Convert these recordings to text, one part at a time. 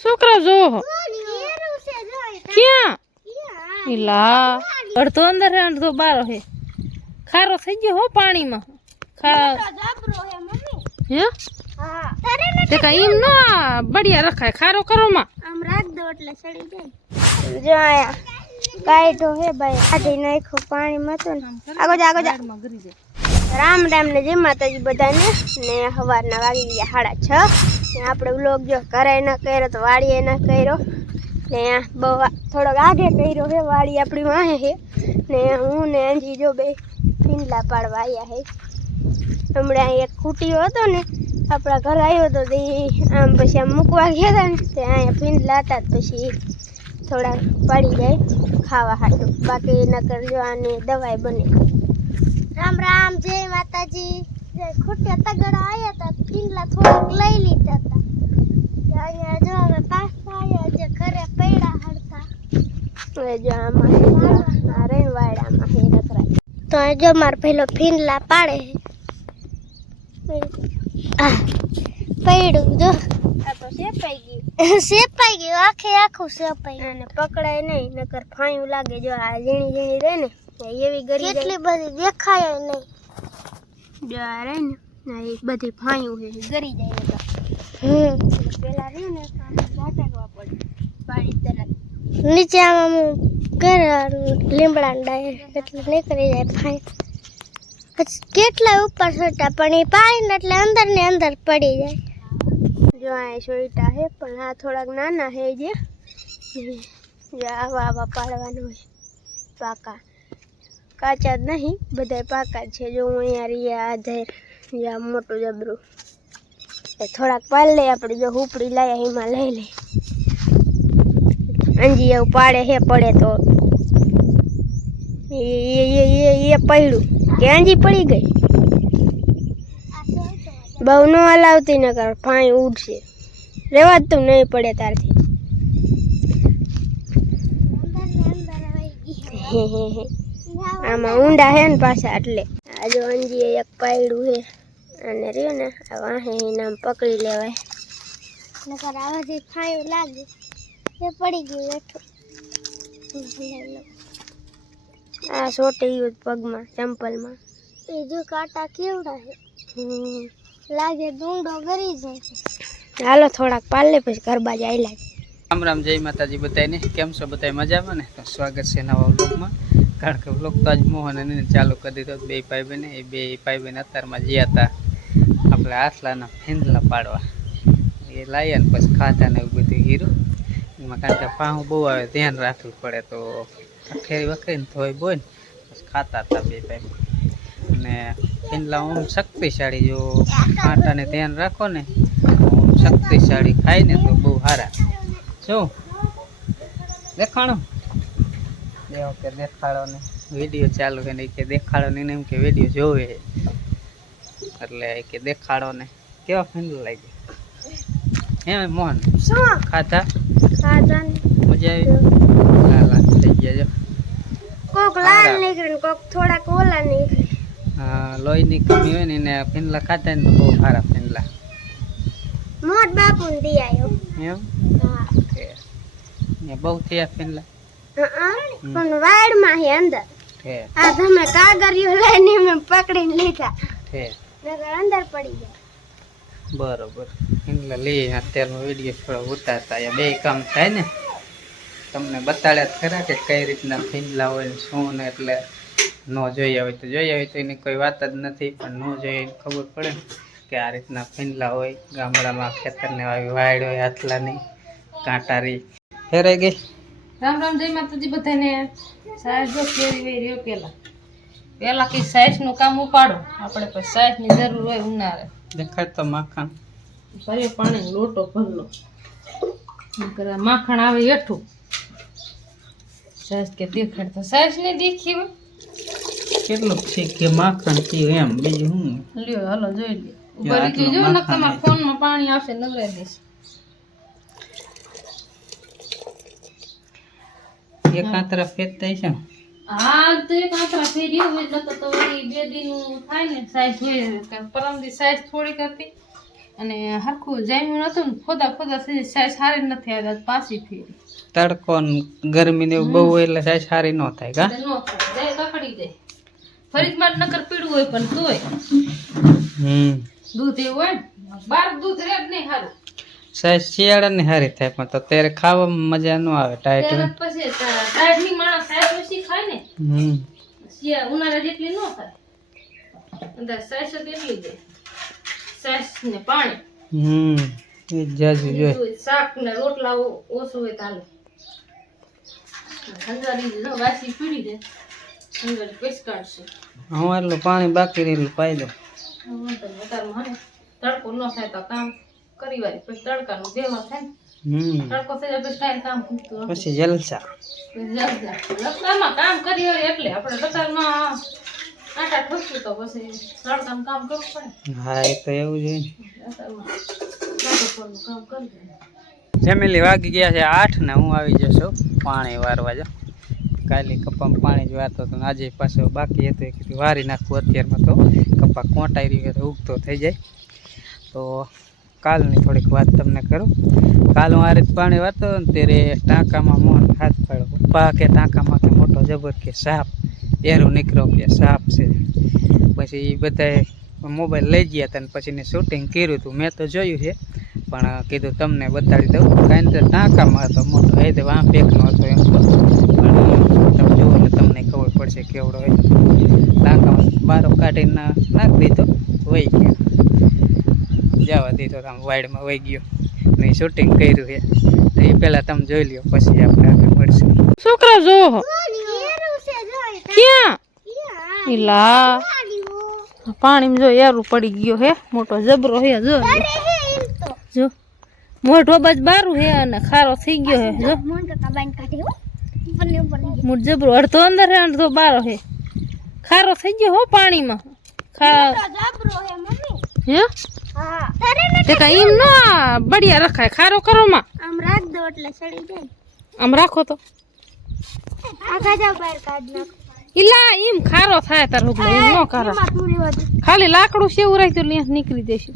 છોકરા જો ક્યાં? ઇલા અડધો અંદર હે અડધો બાર હે. ખારો થઈ ગયો હો પાણીમાં. ખા હે તે કાંઈ એમ ના બળિયા રખાય. ખારો કરો માં. આમ રાખ દો એટલે સડી જાય. જો આયા. કાઢો હે ભાઈ પાણીમાં તો ગરી જાય. રામ રામ ને જય માતાજી બધાને. ને સવારના વાગી ગયા સાડા છ. ને આપણે વ્લોગ જો ઘરે ન કર્યો તો વાડીએ ન કર્યો. ને બહુ થોડોક આગે કર્યો હે વાડી આપણી વાહે હે. ને હું ને અંજી જો બે પીંડલા પાડવા આવ્યા હે. હમણાં એક ખૂટ્યો હતો ને, આપણા ઘરે આવ્યો હતો તે આમ પછી આમ મૂકવા ગયા હતા ને, તે અહીંયા પીંડલા હતા પછી થોડા પડી જાય, ખાવા હાટું. બાકી નકર જો આની દવાઈ બને. રામ રામ જય માતાજી જે ખૂટ્યા તગડા આવ્યા હતા પીંડલા થોડાક લઈ લીધા હતા તે અહીંયા જો હવે પાછા આવ્યા જે ઘરે પૈડા હડતા હવે જો આમાં હે જો આ રેણવાડામાં હે રખરાય તો અહીં જો માર પેલો પીંડલા પાડે છે આ પૈડું જો આ તો સેપાઈ ગયું સેપાઈ ગયું આખે આખું સેપાઈ અને પકડાય નહીં નકર ફાયું લાગે જો આ ઝીણી ઝીણી રહે ને એવી ગરી કેટલી બધી દેખાય નહીં. ડરે ને. એ બધી ફાયું છે ગરી જાય તો. હમ. પેલા રહ્યું ને ઝાટકવા પડે. પાણી તરત. નીચે આમ ઘર લીમડા ડાય એટલે નીકળી જાય ફાઈ. પછી કેટલા ઉપર છોટા પણ એ પાણી એટલે અંદર ને અંદર પડી જાય. જો આ છોટા છે પણ આ થોડાક નાના છે જે આવા આવા પાડવાનું હોય. પાકા. કાચા જ નહીં બધા પાકા જ છે. જો હું અહીંયા રહ્યા આધેર આ મોટું જબરું. એ થોડાક પાડ લઈએ આપણે જો હુપડી લાયા એમાં લઈ લઈ અંજી એવું પાડે હે પડે તો. એ એ એ એ એ પડ્યું. કે અંજી પડી ગઈ? બહુ ન હલાવતી ન કર ફાઈ ઉડશે. રેવા જ તું નહીં પડે તારથી. હે હે હે. આમાં ઊંડા હે ને પાછા એટલે. આ જો અંજીએ એક પાયડું હે. અને રહ્યું ને આ વાહે એને પકડી લેવાય. નકર આવાથી ફાયું લાગે. એ પડી ગયું બેઠું આ સોટી ગયું પગમાં ચંપલમાં. એ જો કાંટા કેવડા હે. લાગે ડુંડો ગરી જાય હાલો થોડાક પાલે પછી ગરબા જાય લાગે રામ રામ જય માતાજી બધાને કેમ છો? બધા મજામાં ને? સ્વાગત છે નવા વ્લોગમાં. કારણ કે વ્લોગ તો આજ મોહન અને ચાલુ કરી દીધો બે ભાઈ બહેને એ બે ભાઈ બહેન અત્યારમાં ગયા હતા આપણે આસલાના ફેંદલા પાડવા. એ લાવ્યા ને પછી ખાધા ને એવું બધું હીરું. એમાં કારણ કે પાહું બહુ આવે, ધ્યાન રાખવું પડે તો ફેરી વખરીને ધોઈ બોય ને પછી ખાતા હતા બે ભાઈ અને ફેંદલા ઓમ શક્તિશાળી, જો કાંટાને ધ્યાન રાખો ને ઓમ શક્તિશાળી ખાય ને તો બહુ સારા. શું દેખાણો. કે દેખાડો ને વીડિયો ચાલુ છે ને કે દેખાડો ને એમ કે વીડિયો જોવે એટલે કે દેખાડો ને કેવા ફેંદલ લાગે? હે મોહન? શું? ખાધા? ખાધા મજા આવી? લાલ થઈ ગયા જો. કોક લાલ નીકળે કોક થોડાક ઓલા નીકળે. હા લોહીની કમી હોય ને એને ફિનલા ખાતા ને બહુ સારા ફિનલા. મોટ બાપુ ને દી આવ્યો એમ? હા. ને બહુ થયા ફેંદલા હં, પણ વાડમાં હે અંદર. આ તમે કાગરિયો લઈને મેં પકડીને લીધા. ઠે નકર અંદર પડી ગયા. બરોબર. એટલે લઈ અત્યારનો વીડિયો થોડો ઉતારતા એ બે કામ થાય ને. તમને બતાડ્યા ખરા કે કઈ રીતના ફીંદલા હોય ને શું ને એટલે ન જોયા હોય તો જોયા હોય તો એની કોઈ વાત જ નથી પણ ન જોઈએ ખબર પડે ને કે આ રીતના ફીંદલા હોય ગામડામાં ખેતરને આવી વાડ હોય આટલાની કાંટારી. ફેરાઈ ગઈ? રામ રામ જય માતાજી બધાને. સાહેબ જો કેરી વહી રહ્યો પેલા. પેલા કઈ કામ ઉપાડો. આપણે પછી સાઈઝની જરૂર હોય ઉનાળે. દેખાય તો માખણ. ભરે પાણી લોટો ભરલો. નકર માખણ આવે હેઠું. સાઈઝ કે દેખાડ તો સાહેબ નહીં દેખી હોય. કેટલું છે કે માખણ થયું એમ બીજું હું લ્યો હાલો જોઈ લ્યો. ઊભા જો ને માખણ તમારા ફોનમાં પાણી આવશે નવરાઈ દઈશ એક આંતરા ફેરતા છે. હા તો એક આંતરા ફેર્યો એટલે તો તો બે દી થાય ને સાઈઝ હોય પરમ દી સાઈઝ થોડીક હતી. અને હરખું જામ્યું નતું ને ફોદા ફોદા થઈ સાઈઝ સારી નથી આવતા પાછી ફેરી તડકો ને ગરમી ને બહુ એટલે સાઈઝ સારી ન થાય કા? એટલે નો થાય જાય કકડી જાય. ફરીદમાં નકર પીડું હોય પણ તોય. હમ. દૂધ એવું હોય બાર દૂધ રેડ નહીં સારું સાહેબ શિયાળાની હારી થાય પણ તો ત્યારે ખાવામાં મજા ન આવે ટાઈટ પછી ટાઈટની માણસ સાઈઝ પછી ખાય ને હમ. ઉનાળા જેટલી ન ખાય. અંદર સાસ કેટલી દે સાસ ને પાણી. હમ એ જાજુ જોઈ શાક ને રોટલા ઓછું હોય તાલે જો વાસી પીડી દે હંજારી પેસ કાઢશે હું એટલું પાણી બાકી રહેલું પાઈ દો. વાંધો નહીં. અત્યારમાં હે ને તડકો ન થાય તો કામ. કરી વાળી પછી તડકાનું દેવા થાય ને. તડકો થઈ જાય પછી કામ ખૂટતું પછી જલસા. રસ્તામાં કામ કરી વાળી એટલે આપણે કતારમાં આટા ઠોકશું તો પછી તડકાનું કામ કરવું પડે. હા એ તો એવું જ હોય કામ કરી ફેમિલી વાગી ગયા છે આઠ ને હું આવી જશો પાણી વારવા જો. કાલે કપામાં પાણી જ વારતો હતો આજે પાછો બાકી હતો કીધું વારી નાખવું અત્યારમાં તો. કપા કોંટાઈ રહ્યો તો ઉગતો થઈ જાય. તો કાલની થોડીક વાત તમને કરું. કાલ હું આ રીત પાણી વાતો ત્યારે ટાંકામાં મોન હાથ પાડ્યો. પા કે ટાંકામાં કે મોટો જબર કે સાપ. એરું નીકળો કે સાપ છે. પછી એ બધાએ મોબાઈલ લઈ ગયા હતા ને પછી એને શૂટિંગ કર્યું હતું મેં તો જોયું છે, પણ કીધું તમને બતાડી દઉં. કાંઈ તો ટાંકામાં હતો મોટો. એ તો વાં પેકનો હતો એમ પણ તમે જુઓ એટલે તમને ખબર પડશે કેવડો હોય. ટાંકામાં બારો કાઢીને નાખી દીધો. હોય ગયો. જવા દીધો આમ વાઈડમાં વહી ગયો. મેં શૂટિંગ કર્યું છે. તો એ પહેલાં તમે જોઈ લ્યો પછી આપણે આગળ મળશું. છોકરા જો ક્યાં? ઇલા પાણીમાં જો યારું પડી ગયો હે. મોટો જબરો હે જો. જો. મોટો બજ બારું હે અને ખારો થઈ ગયો હે જો. મોટો જબરો અડધો અંદર હે અડધો બારો હે. ખારો થઈ ગયો હો પાણીમાં. ખા હે? તે કઈ એમ ન બઢિયા રખાય ખારો કરો માં. આમ રાખ દો એટલે સડી જાય. આમ રાખો તો. આખા જાવ બહાર કાઢ નાખ. ઇલા એમ ખારો થાય તાર હુકમ એમ ન ખારો ખાલી લાકડું સેવું રાખ્યું તો અહીંયા નીકળી દેશે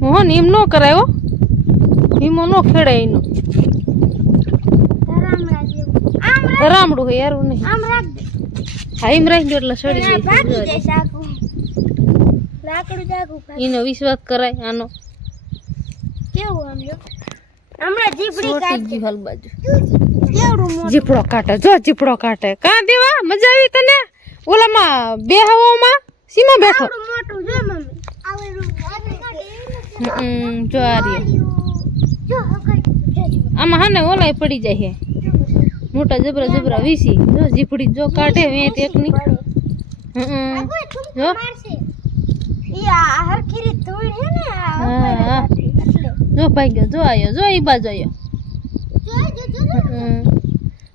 મોહન એમ ન કરાયો હિમો ન ખેડાય એનો. રામડું હે યારું નહીં. આમ રાખ દે હા એમ એટલે સડી ભાગી જાય. લાકડું જાગું એનો વિશ્વાસ કરાય આનો. કેવું આમ જો? હમણાં જીભડી સોટી કાઢ. બાજુ. જીપડો કાઢે જો જીપડો કાઢે કા દેવા? મજા આવી તને? ઓલામાં બે હવામાં સીમા બેઠો? મોટું? જો મમ્મી. જો આ રહ્યો. આમાં હાને ઓલાય પડી જાય મોટા જબરા જબરા વીસી. જો જીપડી જો કાઢે વેત એક ની જો. ઈ આ હરખી રીત ધૂળ હે ને આ હા, હા. એટલે જો ભાઈ ગયો જો આયો જો એ બાજુ આયો.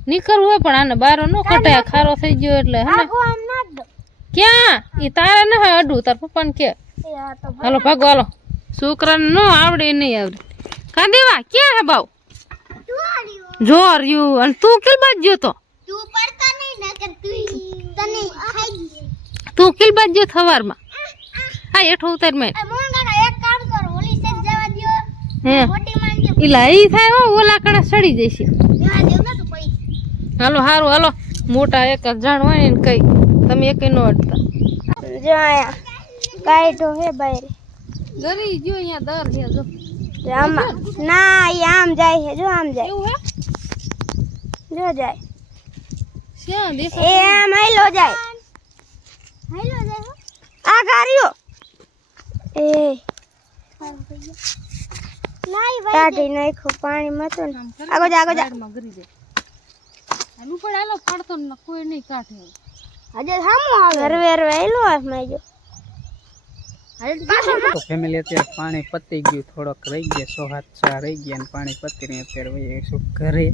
નીકળવું હોય પણ આને બારો નો કટાય ખારો થઈ ગયો એટલે હે ને ક્યાં? એ તારે ન હોય અડવું તાર પપ્પાને કે. એ આ તો હાલો ભાગો હાલો. છોકરાને ન આવડે નહીં આવડે. કા દેવા ક્યાં હે બાવ? જો રહ્યું અને તું કિલ બાજ ગયો તો? પડતા નહીં ને કે તું તને ખાઈ ગઈ તું કિલ બાજ ગયો થવારમાં? આ એઠો ઉતાર મે. મોંગાના એક કામ કર ઓલી સાઈડ જવા દ્યો. હે. મોટી માંગે ઈલા ઈ થાય હો ઓલા કડા સડી જશે. જવા દેવ ને તું પડી. હાલો હારું હાલો. મોટા એક જ જાણ હોય ને કઈ તમે એક નો અડતા. જો આયા. કાઈટો હે બહાર ગરી જો અહીંયા દર છે જો. આમાં ના આમ જાય છે જો આમ જાય. એવું હે? જો જાય. શ્યાં દેખ એ આમ હાઈલો જાય. હાઈલો જાય આ ગાડીઓ. એ. કાઢી નાખ્યું પાણી મતો ને. આગો જા આગો જા. મગરી દે હાલું પણ હાલો પડતો ને કોઈ નહીં કાઢે. આજે સામો આવે. હરવે હરવે હાઈલો આસમાં જો તો ફેમિલી અત્યારે પાણી પતી ગયું થોડોક રહી ગયા સો હાથ છ રહી ગયા અને પાણી પતી રહ્યું અત્યારે વહી આવીશું ઘરે.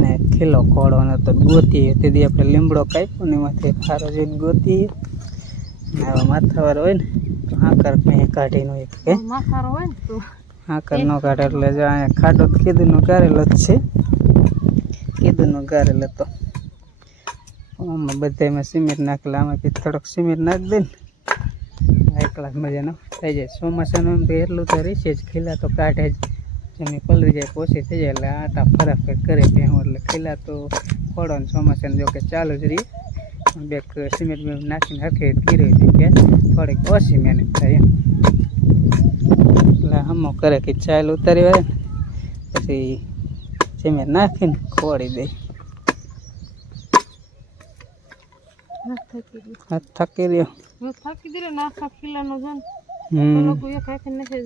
ને ખીલો ને તો ગોતીએ તેથી આપણે લીમડો કાપ્યો ને એમાંથી ફારો જોઈને ગોતીએ ને આવા માથાવાર હોય ને તો હાકર મેં કાઢીને એક કે માથારો હોય ને તો. હાકર ન કાઢે એટલે જો અહીંયા ખાડો તો કીધુંનો ગારેલો જ છે. કીધુંનું ગારેલો તો. આમાં બધામાં સિમેન્ટ નાખેલા. આમાંથી થોડોક સિમેન્ટ નાખી દે ને. એકલા મજાનો થઈ જાય. ચોમાસાનું એમ તો એટલું તો રહેશે જ. ખીલા તો કાઢે જ. જમી પલળી જાય પોસી થઈ જાય. એટલે આટા ફરાફર કરે ભેહું એટલે ખીલા તો ખોડો ને ચોમાસાને જો કે ચાલુ જ રહી. બે સિમેન્ટ બેમેન્ટ નાખીને હરખી કીરી હતી કે થોડીક ઓછી મહેનત થાય એમ. એટલે હમો કરે કે ચાલ ઉતારી ને. પછી સિમેન્ટ નાખીને ખોડી દે હાથ થકી રહ્યો. થાકી દે ને આખા કિલ્લાનો જન ને. લોકો એક નથી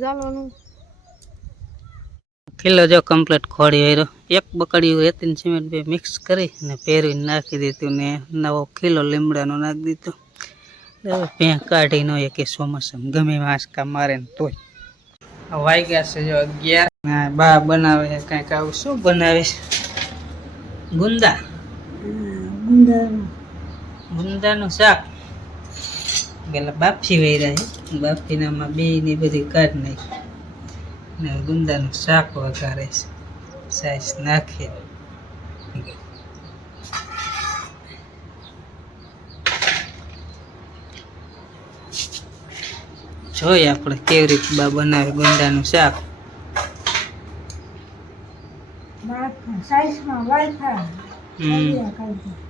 કિલ્લો જો કમ્પ્લીટ ખોડી હોય એક બકડીયું રેતીને સિમેન્ટ બે મિક્સ કરી અને પહેરીને નાખી દીધું ને નવો કિલો લીમડાનો નાખી દીધો. ભેં કાઢી ન કે ચોમાસમ ગમે માસકા મારે ને તોય. વાઈ ગયા છે જો અગિયાર. હા બા બનાવે છે કાંઈક આવું. શું બનાવે છે? ગુંદા. ગુંદાનું શાક. પેલા બાફી વૈરા છે. બાફીનામાં બે ને બધી કાઢ નાખી. ને ગુંદાનું શાક વઘારે છે. સાઈઝ નાખે. જોઈએ આપણે કેવી રીતે બા બનાવે ગુંદાનું શાક. હમ.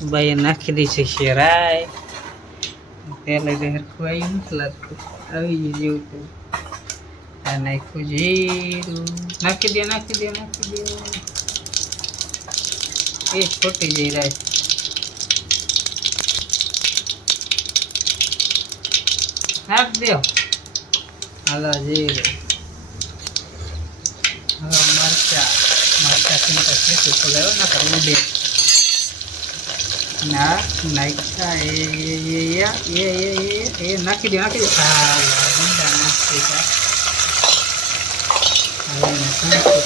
બાઈએ નાખી દઈ છે શેરાય પેલા તો હરખું આવ્યું નથી લાગતું આવી ગયું જેવું તો આ નાખ્યું જીરું. નાખી દે નાખી દે નાખી દે. એ ખોટી જઈ રાય નાખ દો. હાલો, જીરું. હવે મરચા. મરચા ચિંતા ખેતું ખોલાયો ના કર ઉડે. ના નાખ્યા એ એ એ એ એ નાખી દે નાખી દે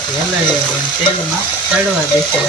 પહેલાં તેલમાં ચડવા દેશે